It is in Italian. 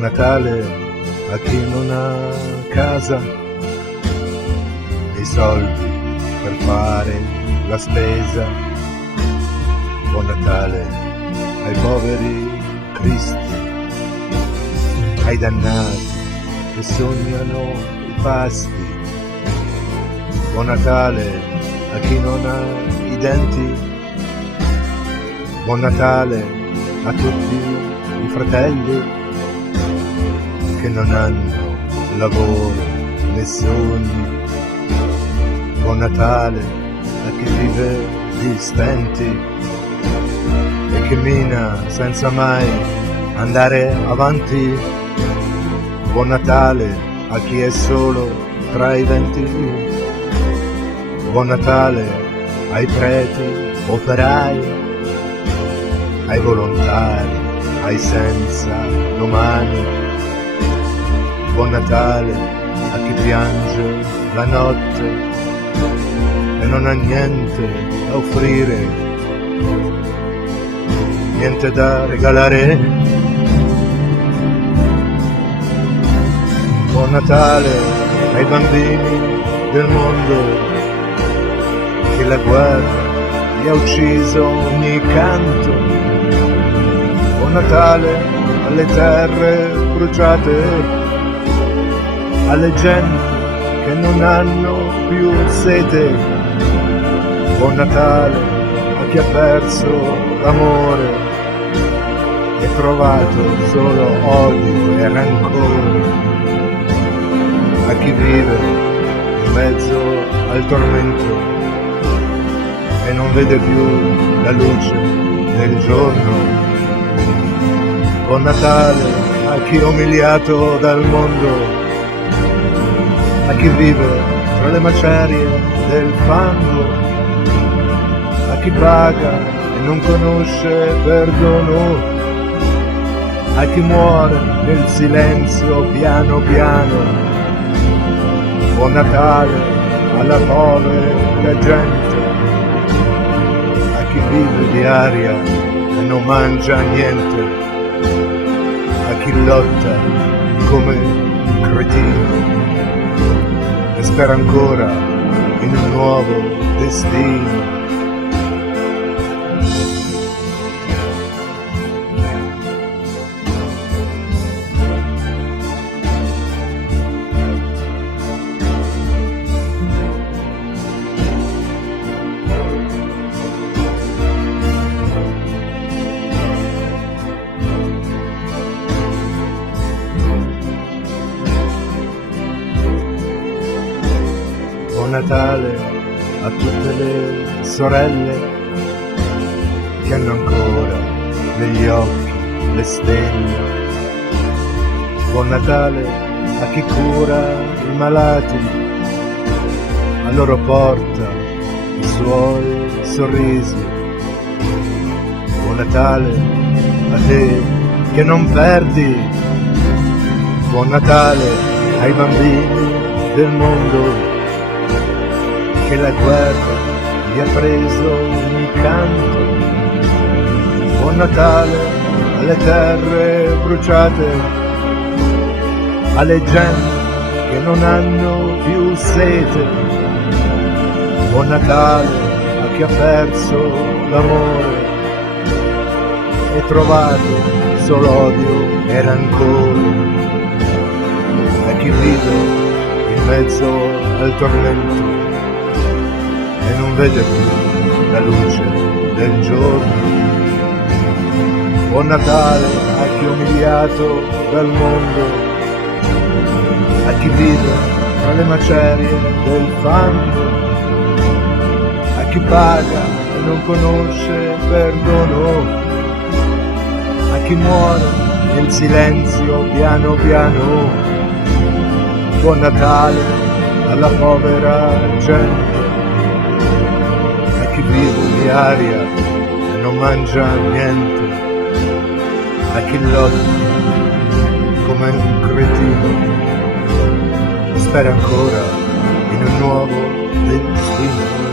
Buon Natale a chi non ha casa, i soldi per fare la spesa. Buon Natale ai poveri cristi, ai dannati che sognano i pasti. Buon Natale a chi non ha i denti. Buon Natale a tutti i fratelli che non hanno lavoro né sogni. Buon Natale a chi vive di stenti e che mina senza mai andare avanti. Buon Natale a chi è solo tra i 20. Buon Natale ai preti, operai, ai volontari, ai senza domani. Buon Natale a chi piange la notte e non ha niente da offrire, niente da regalare. Buon Natale ai bambini del mondo che la guerra gli ha ucciso ogni canto. Buon Natale alle terre bruciate, alle genti che non hanno più sete. Buon Natale a chi ha perso l'amore e trovato solo odio e rancore, a chi vive in mezzo al tormento e non vede più la luce del giorno. Buon Natale a chi è umiliato dal mondo, a chi vive tra le macerie del fango, a chi paga e non conosce perdono, a chi muore nel silenzio piano piano. Buon Natale alla povera gente, a chi vive di aria e non mangia niente, a chi lotta come un cretino e spera ancora in un nuovo destino. Buon Natale a tutte le sorelle che hanno ancora negli occhi le stelle. Buon Natale a chi cura i malati, a loro porta i suoi sorrisi. Buon Natale a te che non perdi. Buon Natale ai bambini del mondo che la guerra gli ha preso ogni canto. Buon Natale alle terre bruciate, alle genti che non hanno più sete. Buon Natale a chi ha perso l'amore e trovato solo odio e rancore, a chi vive in mezzo al tormento e non vede più la luce del giorno. Buon Natale a chi è umiliato dal mondo, a chi vive tra le macerie del fango, a chi paga e non conosce perdono, a chi muore nel silenzio piano piano. Buon Natale alla povera gente, chi vive di aria e non mangia niente, a chi lotta come un cretino spera ancora in un nuovo destino.